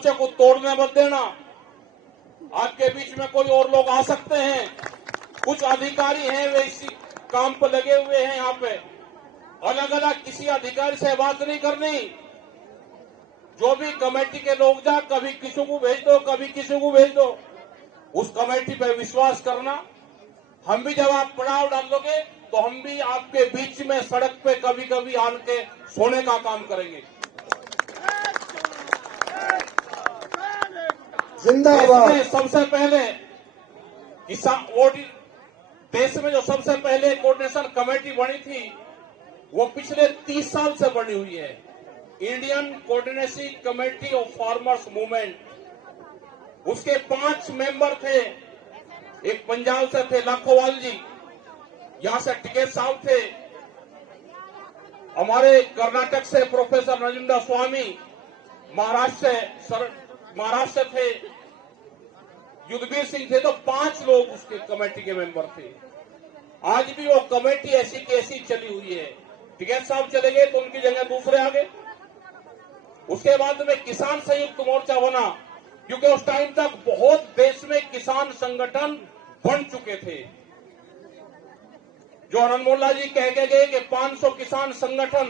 को तोड़ने मत देना। आपके बीच में कोई और लोग आ सकते हैं, कुछ अधिकारी हैं वे इसी काम पर लगे हुए हैं। यहाँ पे अलग अलग किसी अधिकारी से बात नहीं करनी। जो भी कमेटी के लोग जा, कभी किसी को भेज दो, कभी किसी को भेज दो, उस कमेटी पर विश्वास करना। हम भी जब आप पड़ाव डाल दोगे तो हम भी आपके बीच में सड़क पे कभी कभी आन के सोने का काम करेंगे। जिंदाबाद। सबसे पहले किसान देश में जो सबसे पहले कोऑर्डिनेशन कमेटी बनी थी वो पिछले 30 साल से बनी हुई है, Indian coordination committee of farmers movement. उसके 5 मेंबर थे। एक पंजाब से थे लाखोवाल जी, यहां से टिकैत साहब थे, हमारे कर्नाटक से प्रोफेसर नरेंद्र स्वामी, महाराष्ट्र थे युद्धवीर सिंह थे। तो 5 लोग उसके कमेटी के मेंबर थे। आज भी वो कमेटी ऐसी की ऐसी चली हुई है। टिकैत साहब चले गए तो उनकी जगह दूसरे आ गए। उसके बाद में किसान संयुक्त मोर्चा बना, क्योंकि उस टाइम तक बहुत देश में किसान संगठन बन चुके थे। जो आनंद मोल्ला जी कह के गए कि 500 किसान संगठन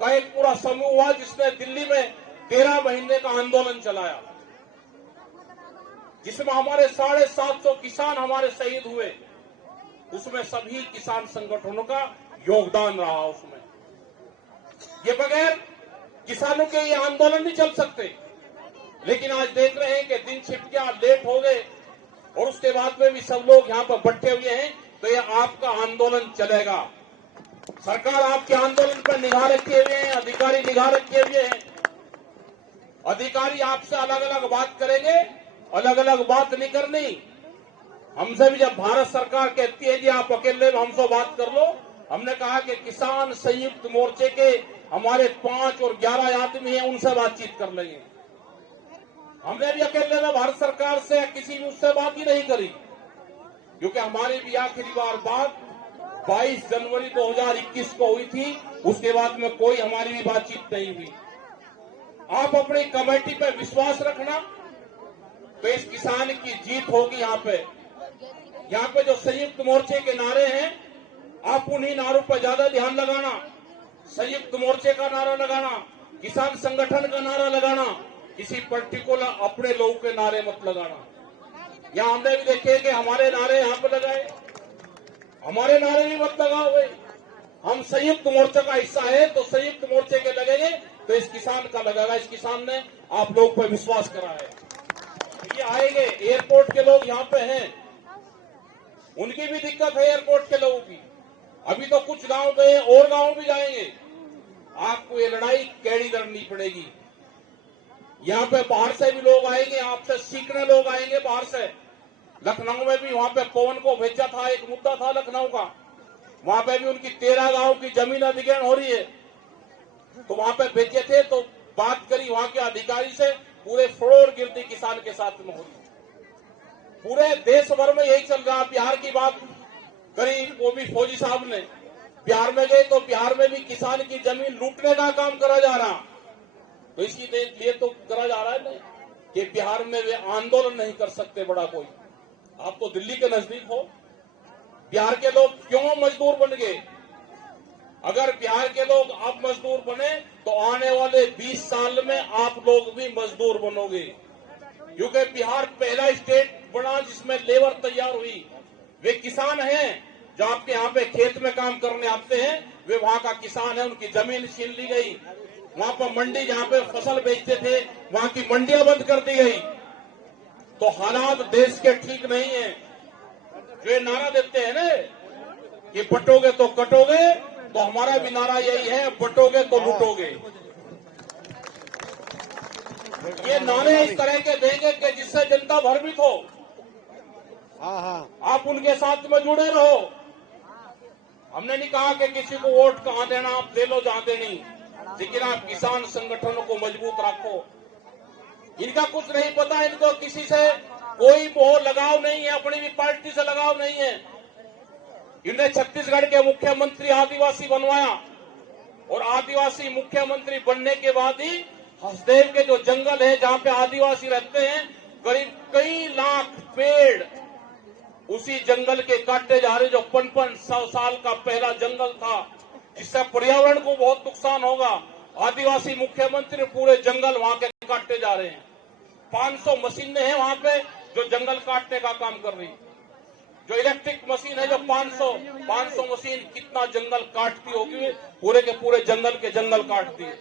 का एक पूरा समूह हुआ जिसने दिल्ली में 13 महीने का आंदोलन चलाया, जिसमें हमारे 750 किसान हमारे शहीद हुए। उसमें सभी किसान संगठनों का योगदान रहा। उसमें ये बगैर किसानों के ये आंदोलन नहीं चल सकते। लेकिन आज देख रहे हैं कि दिन छिप गया, लेट हो गए और उसके बाद में भी सब लोग यहाँ पर बैठे हुए हैं। तो ये आपका आंदोलन चलेगा। सरकार आपके आंदोलन पर निगाह रखे हुए हैं, अधिकारी निगाह रखे हुए हैं। अधिकारी आपसे अलग अलग बात करेंगे, अलग अलग बात नहीं करनी। हमसे भी जब भारत सरकार कहती है कि आप अकेले हमसे बात कर लो, हमने कहा कि किसान संयुक्त मोर्चे के हमारे 5 और 11 आदमी हैं, उनसे बातचीत कर लेंगे। हमने भी अकेले में भारत सरकार से किसी भी उससे बात ही नहीं करी, क्योंकि हमारी भी आखिरी बार बात 22 जनवरी 2021 को हुई थी। उसके बाद में कोई हमारी भी बातचीत नहीं हुई। आप अपनी कमेटी पर विश्वास रखना, तो इस किसान की जीत होगी। यहाँ पे जो संयुक्त मोर्चे के नारे हैं, आप उन्हीं नारों पर ज्यादा ध्यान लगाना। संयुक्त मोर्चे का नारा लगाना, किसान संगठन का नारा लगाना, किसी पर्टिकुलर अपने लोगों के नारे मत लगाना। यहाँ हमने भी देखे कि हमारे नारे यहाँ पे लगाए, हमारे नारे भी मत लगाओ भाई। हम संयुक्त मोर्चा का हिस्सा है तो संयुक्त मोर्चे के लगेंगे, तो इस किसान का लगेगा। इस किसान ने आप लोग पर विश्वास करा है। ये आएंगे, एयरपोर्ट के लोग यहाँ पे हैं, उनकी भी दिक्कत है एयरपोर्ट के लोगों की। अभी तो कुछ गांव गए और गांव भी जाएंगे। आपको ये लड़ाई कैडी लड़नी पड़ेगी। यहाँ पे बाहर से भी लोग आएंगे, आपसे सीखने लोग आएंगे बाहर से। लखनऊ में भी वहां पे पवन को भेजा था, एक मुद्दा था लखनऊ का, वहां पे भी उनकी 13 गांव की जमीन अधिग्रहण हो रही है, तो वहां पे भेजे थे। तो बात करी वहां के अधिकारी से, पूरे फ्लोर गिरती किसान के साथ में हो रही। पूरे देश भर में यही चल रहा। बिहार की बात करी, वो भी फौजी साहब ने बिहार में गए तो बिहार में भी किसान की जमीन लूटने का काम करा जा रहा। तो इसीलिए तो करा जा रहा है ना कि बिहार में वे आंदोलन नहीं कर सकते बड़ा कोई। आप तो दिल्ली के नजदीक हो। बिहार के लोग क्यों मजदूर बन गए? अगर बिहार के लोग अब मजदूर बने तो आने वाले 20 साल में आप लोग भी मजदूर बनोगे, क्योंकि बिहार पहला स्टेट बना जिसमें लेबर तैयार हुई। वे किसान हैं जो आपके यहाँ पे खेत में काम करने आते हैं, वे वहां का किसान है। उनकी जमीन छीन ली गई। वहां पर मंडी जहाँ पे फसल बेचते थे, वहां की मंडियां बंद कर दी गई। तो हालात देश के ठीक नहीं है। जो ये नारा देते हैं ना कि बटोगे तो कटोगे, तो हमारा भी नारा यही है, बटोगे तो लूटोगे। ये नारे इस तरह के देंगे कि जिससे जनता भ्रमित हो। आप उनके साथ में जुड़े रहो। हमने नहीं कहा कि किसी को वोट कहां देना, आप दे लो जहां देनी, लेकिन आप किसान संगठनों को मजबूत रखो। इनका कुछ नहीं पता, इनको किसी से कोई मोह लगाव नहीं है, अपनी भी पार्टी से लगाव नहीं है। इन्हें छत्तीसगढ़ के मुख्यमंत्री आदिवासी बनवाया और आदिवासी मुख्यमंत्री बनने के बाद ही हसदेव के जो जंगल है जहां पे आदिवासी रहते हैं, करीब कई लाख पेड़ उसी जंगल के काटे जा रहे, जो 55 साल का पहला जंगल था, जिससे पर्यावरण को बहुत नुकसान होगा। आदिवासी मुख्यमंत्री पूरे जंगल वहां के काटते जा रहे हैं। 500 मशीनें हैं वहां पे जो जंगल काटने का काम कर रही है। जो इलेक्ट्रिक मशीन है, जो 500 मशीन कितना जंगल काटती होगी, पूरे के पूरे जंगल के जंगल काटती है।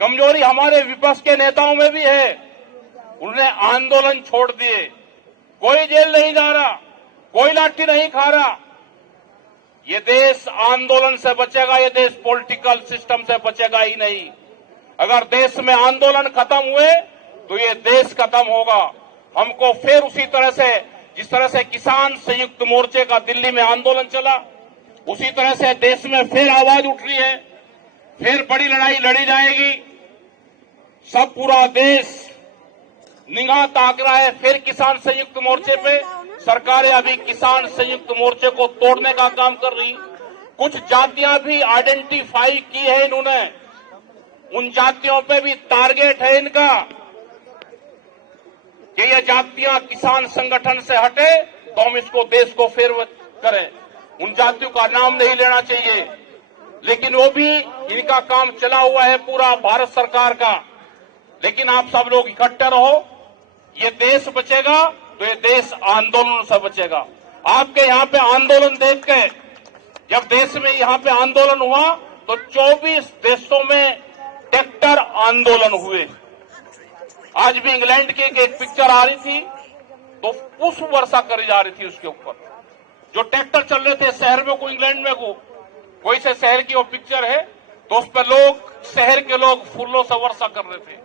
कमजोरी हमारे विपक्ष के नेताओं में भी है, उन्होंने आंदोलन छोड़ दिए। कोई जेल नहीं जा रहा, कोई लाठी नहीं खा रहा। ये देश आंदोलन से बचेगा, ये देश पॉलिटिकल सिस्टम से बचेगा ही नहीं। अगर देश में आंदोलन खत्म हुए तो ये देश खत्म होगा। हमको फिर उसी तरह से, जिस तरह से किसान संयुक्त मोर्चे का दिल्ली में आंदोलन चला, उसी तरह से देश में फिर आवाज उठ रही है, फिर बड़ी लड़ाई लड़ी जाएगी। सब पूरा देश निगाह ताक रहा है फिर किसान संयुक्त मोर्चे पे। सरकारें अभी किसान संयुक्त मोर्चे को तोड़ने का काम कर रही। कुछ जातियां भी आइडेंटिफाई की है इन्होंने, उन जातियों पे भी टारगेट है इनका कि ये जातियां किसान संगठन से हटे तो हम इसको देश को फिर करें। उन जातियों का नाम नहीं लेना चाहिए, लेकिन वो भी इनका काम चला हुआ है पूरा भारत सरकार का। लेकिन आप सब लोग इकट्ठे रहो, ये देश बचेगा तो ये देश आंदोलन से बचेगा। आपके यहाँ पे आंदोलन देख के, जब देश में यहाँ पे आंदोलन हुआ तो 24 देशों में ट्रैक्टर आंदोलन हुए। आज भी इंग्लैंड की एक पिक्चर आ रही थी तो पुष्प वर्षा करी जा रही थी उसके ऊपर, जो ट्रैक्टर चल रहे थे शहर में, कोई इंग्लैंड में कोई से शहर की वो पिक्चर है, तो उस पर लोग, शहर के लोग फूलों से वर्षा कर रहे थे।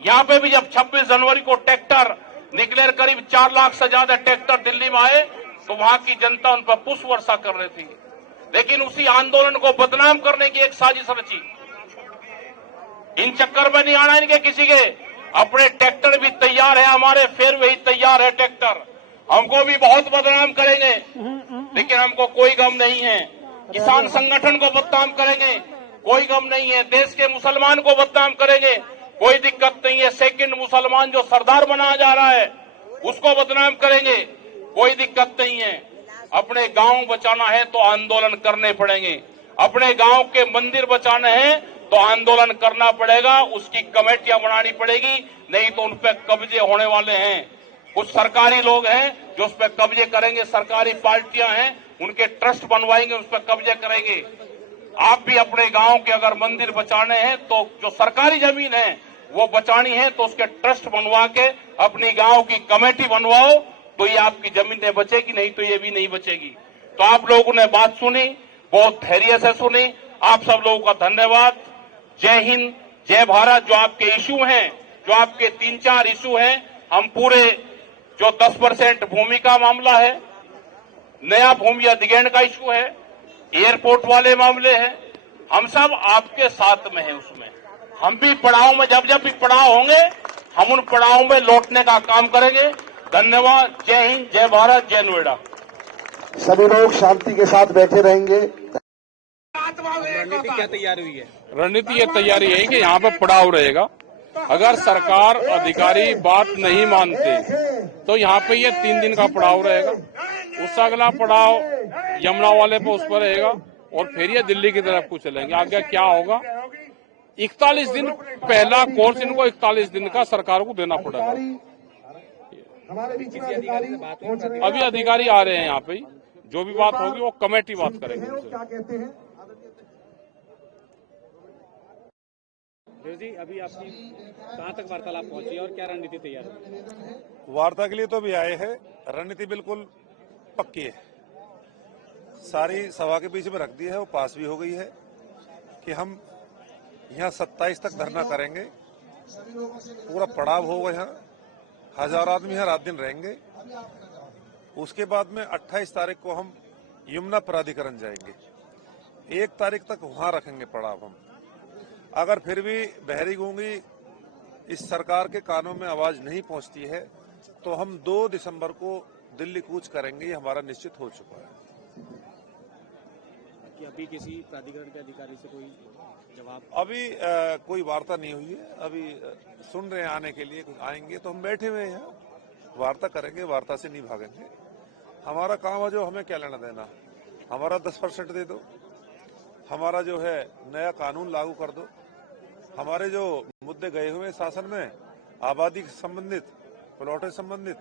यहां पे भी जब 26 जनवरी को ट्रैक्टर निकले, करीब 4 लाख से ज्यादा ट्रैक्टर दिल्ली में आए, तो वहां की जनता उन पर पुष्प वर्षा कर रही थी। लेकिन उसी आंदोलन को बदनाम करने की एक साजिश रची। इन चक्कर में नहीं आना इनके किसी के। अपने ट्रैक्टर भी तैयार है हमारे, फिर वही तैयार है ट्रैक्टर। हमको भी बहुत बदनाम करेंगे, लेकिन हमको कोई गम नहीं है। किसान संगठन को बदनाम करेंगे, कोई गम नहीं है। देश के मुसलमान को बदनाम करेंगे, कोई दिक्कत नहीं है। सेकंड मुसलमान जो सरदार बनाया जा रहा है उसको बदनाम करेंगे, कोई दिक्कत नहीं है। अपने गांव बचाना है तो आंदोलन करने पड़ेंगे। अपने गांव के मंदिर बचाने हैं तो आंदोलन करना पड़ेगा, उसकी कमेटियां बनानी पड़ेगी, नहीं तो उन पर कब्जे होने वाले हैं। कुछ सरकारी लोग हैं जो उस पर कब्जे करेंगे, सरकारी पार्टियां हैं, उनके ट्रस्ट बनवाएंगे, उस पर कब्जे करेंगे। आप भी अपने गांव के अगर मंदिर बचाने हैं तो जो सरकारी जमीन है वो बचानी है तो उसके ट्रस्ट बनवा के अपनी गांव की कमेटी बनवाओ, तो ये आपकी जमीनें बचेगी, नहीं तो ये भी नहीं बचेगी। तो आप लोगों ने बात सुनी, बहुत धैर्य से सुनी। आप सब लोगों का धन्यवाद। जय हिंद, जय भारत। जो आपके इशू हैं, जो आपके 3-4 इशू हैं, हम पूरे, जो 10% भूमि का मामला है, नया भूमि अधिग्रहण का इशू है, एयरपोर्ट वाले मामले हैं, हम सब आपके साथ में हैं। उसमें हम भी पड़ाव में, जब जब भी पड़ाव होंगे हम उन पड़ाव में लौटने का काम करेंगे। धन्यवाद। जय हिंद, जय भारत, जय नोएडा। सभी लोग शांति के साथ बैठे रहेंगे। रणनीति क्या तैयार हुई है? रणनीति ये तैयारी है कि यहाँ पे पड़ाव रहेगा। अगर सरकार अधिकारी बात नहीं मानते तो यहाँ पे ये 3 दिन का पड़ाव रहेगा। उससे अगला पड़ाव यमुना वाले पे उस पर रहेगा और फिर ये दिल्ली की तरफ को चलेंगे। आगे क्या होगा? 41 दिन पहला कोर्स इनको 41 दिन का सरकार को देना पड़ेगा। किसी अधिकारी से बात हुई? अभी अधिकारी आ रहे हैं यहाँ पे, जो भी बात होगी वो कमेटी बात करेंगे। जी, अभी आपकी कहाँ तक वार्तालाप पहुंची और क्या रणनीति तैयार है? वार्ता के लिए तो अभी आए हैं, रणनीति बिल्कुल पक्की है। सारी सभा के बीच में रख दी है, वो पास भी हो गई है कि हम यहाँ 27 तक धरना करेंगे। पूरा पड़ाव होगा, यहाँ 1000 आदमी यहाँ रात दिन रहेंगे। उसके बाद में 28 तारीख को हम यमुना प्राधिकरण जाएंगे। 1 तारीख तक वहां रखेंगे पड़ाव हम। अगर फिर भी बहरी गूंगी इस सरकार के कानों में आवाज नहीं पहुंचती है तो हम 2 दिसंबर को दिल्ली कूच करेंगे, ये हमारा निश्चित हो चुका है। कि अभी किसी प्राधिकरण के अधिकारी से कोई जवाब? अभी कोई वार्ता नहीं हुई है। अभी सुन रहे हैं आने के लिए, कुछ आएंगे तो हम बैठे हुए हैं यहाँ, वार्ता करेंगे, वार्ता से नहीं भागेंगे। हमारा काम है जो, हमें क्या लेना देना। हमारा 10% दे दो, हमारा जो है नया कानून लागू कर दो, हमारे जो मुद्दे गए हुए शासन में आबादी से संबंधित, प्लॉट से संबंधित,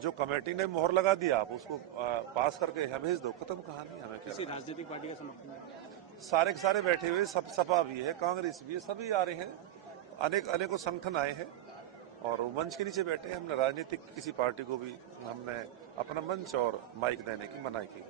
जो कमेटी ने मोहर लगा दिया आप उसको पास करके यहाँ भेज दो, खत्म कहानी। हमें क्या किसी राजनीतिक पार्टी का समर्थन है? सारे के सारे बैठे हुए, सब सपा भी है, कांग्रेस भी है, सभी आ रहे हैं, अनेकों संगठन आए हैं और वो मंच के नीचे बैठे हैं। हमने राजनीतिक किसी पार्टी को भी हमने अपना मंच और माइक देने की मनाही की।